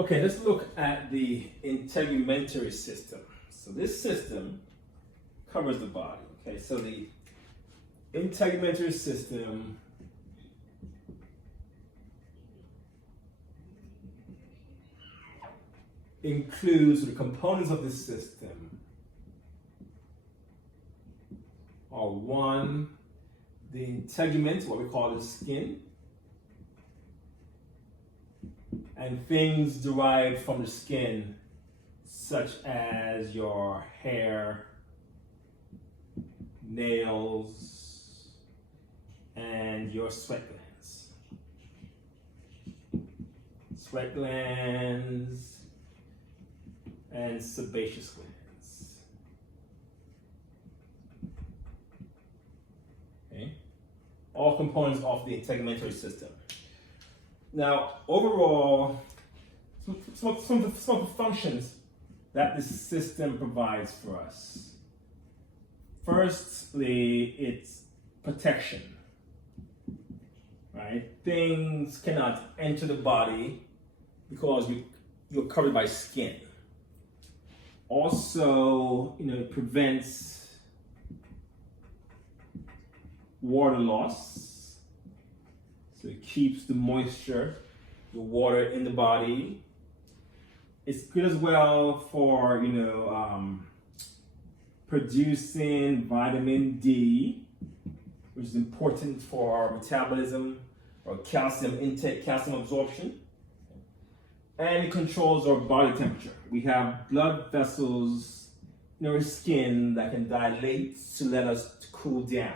Okay, let's look at the integumentary system. So this system covers the body. Okay, so the integumentary system includes the components of this system are one, the integument, what we call the skin, and things derived from the skin, such as your hair, nails, and your sweat glands. Sweat glands and sebaceous glands. Okay? All components of the integumentary system. Now, overall, some of the functions that this system provides for us. Firstly, it's protection, right? Things cannot enter the body because you're covered by skin. Also, it prevents water loss. So it keeps the moisture, the water in the body. It's good as well for, producing vitamin D, which is important for our metabolism or calcium intake, calcium absorption. And it controls our body temperature. We have blood vessels in our skin that can dilate to let us cool down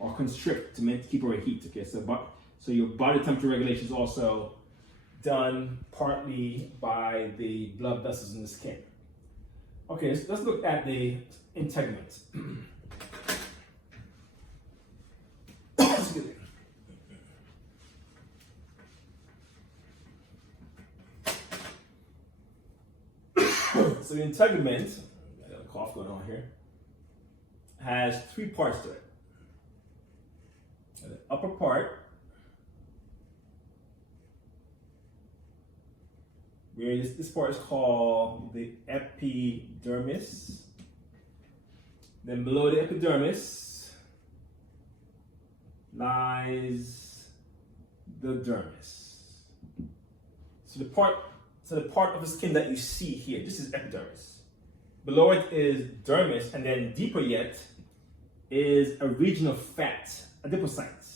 or constrict to keep our heat. Okay, so your body temperature regulation is also done partly by the blood vessels in the skin. Okay, let's look at the integument. Excuse me. So the integument, I got a cough going on here, has three parts to it. The upper part, where this part is called the epidermis. Then below the epidermis lies the dermis. So the part of the skin that you see here, this is epidermis. Below it is dermis, and then deeper yet is a region of fat, adipocytes.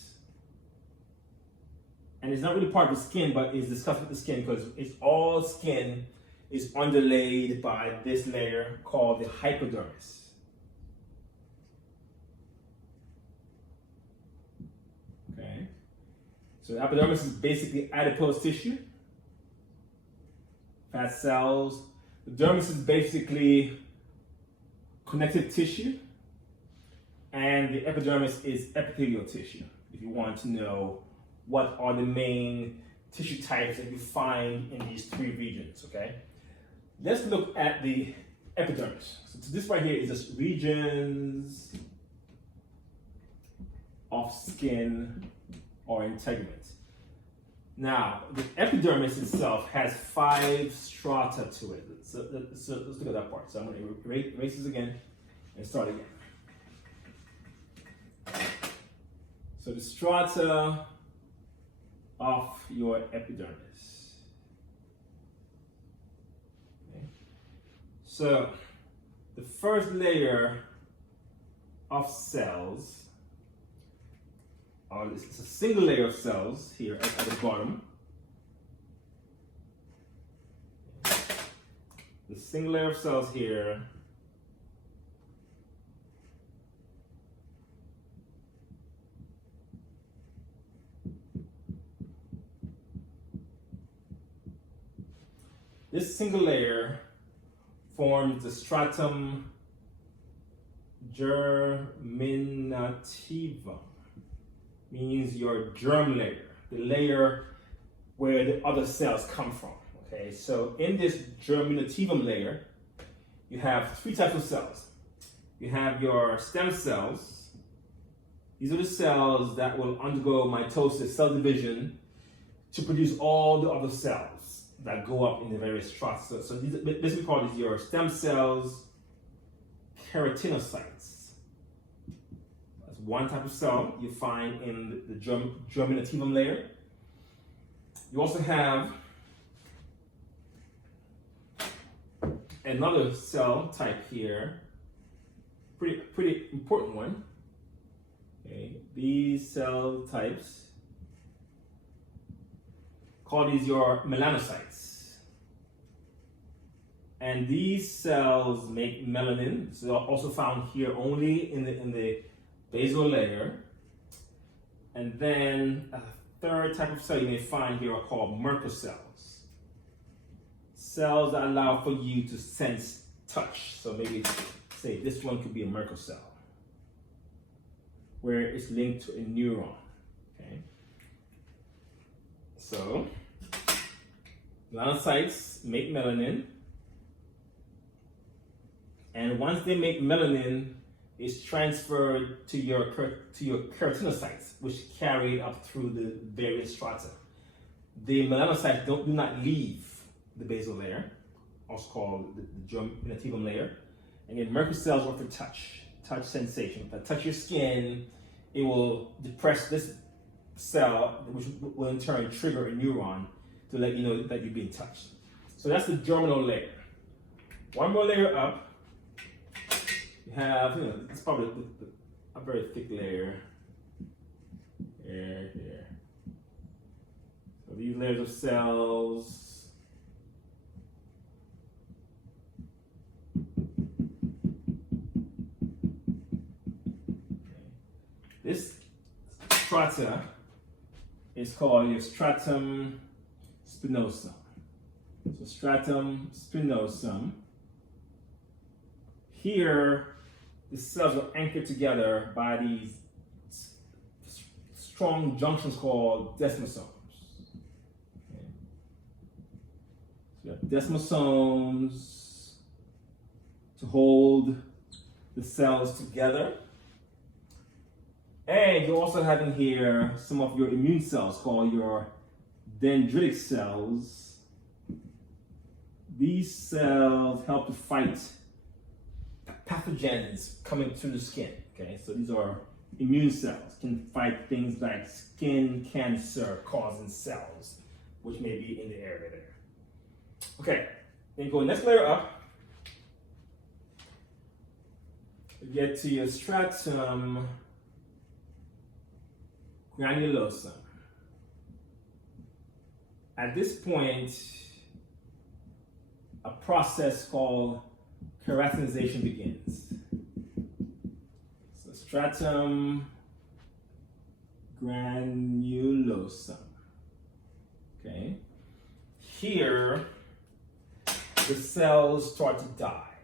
And it's not really part of the skin, but it's discussed with the skin because it's all skin is underlaid by this layer called the hypodermis. Okay. So the epidermis is basically adipose tissue, fat cells. The dermis is basically connective tissue, and the epidermis is epithelial tissue, if you want to know what are the main tissue types that you find in these three regions, okay? Let's look at the epidermis. So this right here is just regions of skin or integument. Now, the epidermis itself has 5 strata to it. So let's look at that part. So I'm going to erase this again and start again. So the strata of your epidermis. Okay. So the first layer of cells, it's a single layer of cells here at the bottom. The single layer of cells here this single layer forms the stratum germinativum, means your germ layer, the layer where the other cells come from. Okay, so in this germinativum layer, you have 3 types of cells. You have your stem cells. These are the cells that will undergo mitosis, cell division, to produce all the other cells that go up in the various strata. So this we call these your stem cells, keratinocytes. That's one type of cell you find in the germinativum layer. You also have another cell type here, pretty important one. Okay, these cell types, call these your melanocytes. And these cells make melanin. So they're also found here only in the basal layer. And then a third type of cell you may find here are called Merkel cells. Cells that allow for you to sense touch. So maybe say this one could be a Merkel cell, where it's linked to a neuron. Okay. So melanocytes make melanin, and once they make melanin, it's transferred to your keratinocytes, which carry it up through the various strata. The melanocytes do not leave the basal layer, also called the germinativum layer. And then Merkel cells are for touch sensation. If I touch your skin, it will depress this cell, which will in turn trigger a neuron to let you know that you're being touched. So that's the germinal layer. One more layer up, you have, it's probably a very thick layer. Here. So these layers of cells. This strata is called your stratum spinosum. So stratum spinosum. Here, the cells are anchored together by these strong junctions called desmosomes. Okay. So you have desmosomes to hold the cells together. And you're also having here some of your immune cells called your dendritic cells. These cells help to fight pathogens coming through the skin. Okay, so these are immune cells, can fight things like skin cancer causing cells, which may be in the area there. Okay, then go next layer up. You get to your stratum granulosum. At this point, a process called keratinization begins. So stratum granulosum. Okay. Here, the cells start to die.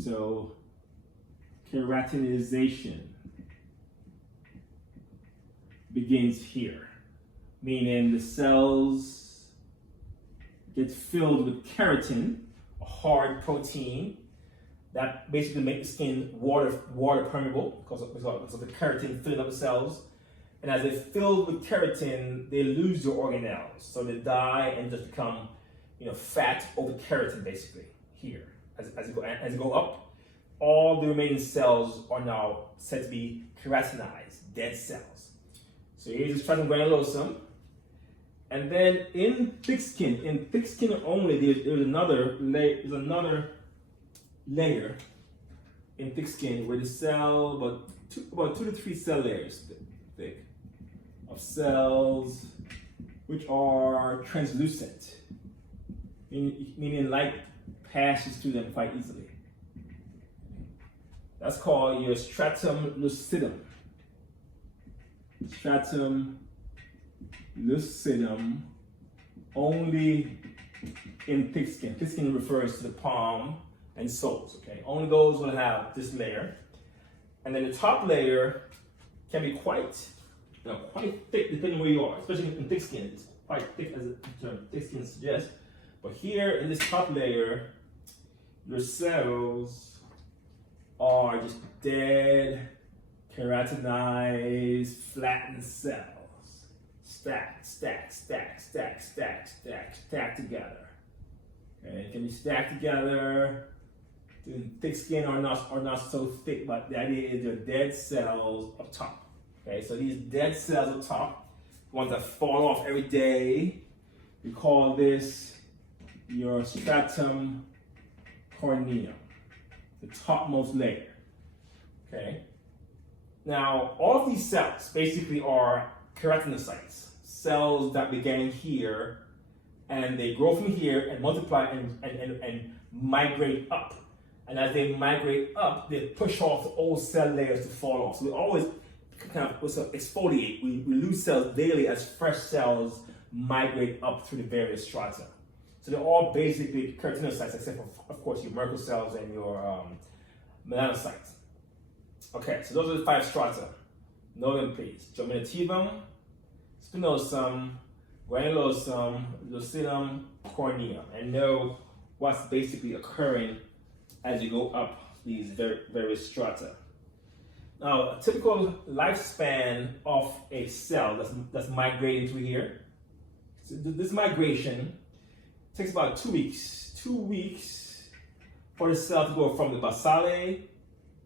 So keratinization begins here, meaning the cells get filled with keratin, a hard protein that basically makes the skin water permeable because of the keratin filling up the cells. And as they're filled with keratin, they lose their organelles, so they die and just become, fat over keratin basically here. As you go up, all the remaining cells are now said to be keratinized, dead cells. So here's the stratum granulosum. And then in thick skin only, there's another layer in thick skin where the cell, about 2 to 3 cell layers thick, of cells which are translucent, meaning light passes through them quite easily. That's called your stratum lucidum. Stratum lucidum, only in thick skin. Thick skin refers to the palm and soles. Okay, only those will have this layer, and then the top layer can be quite thick depending where you are, especially in thick skin. It's quite thick, as the term thick skin suggests. But here in this top layer, your cells are just dead, keratinized, flattened cells, stack together. Okay, it can be stacked together. The thick skin or not so thick, but the idea is they're dead cells up top. Okay, so these dead cells up top, ones that fall off every day, we call this your stratum corneum, the topmost layer. Okay. Now, all of these cells basically are keratinocytes, cells that began here, and they grow from here and multiply and migrate up. And as they migrate up, they push off the old cell layers to fall off. So we always kind of exfoliate. We lose cells daily as fresh cells migrate up through the various strata. So they're all basically keratinocytes, except for, of course, your Merkel cells and your melanocytes. Okay, so those are the 5 strata. Know them, please. Germinativum, spinosum, granulosum, lucidum, corneum. And know what's basically occurring as you go up these various strata. Now, a typical lifespan of a cell that's migrating through here. So this migration takes about 2 weeks. 2 weeks for the cell to go from the basale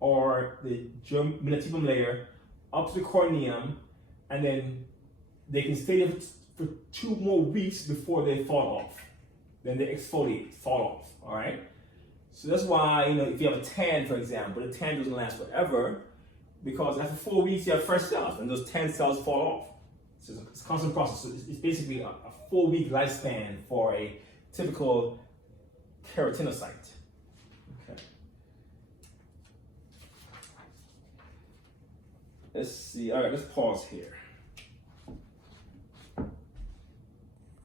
or the germinativum layer up to the corneum, and then they can stay there for 2 more weeks before they fall off. Then they exfoliate, fall off, all right? So that's why, if you have a tan, for example, the tan doesn't last forever, because after 4 weeks you have fresh cells, and those 10 cells fall off. So it's a constant process. So it's basically a 4-week lifespan for a typical keratinocyte. Okay. Let's see. All right, let's pause here.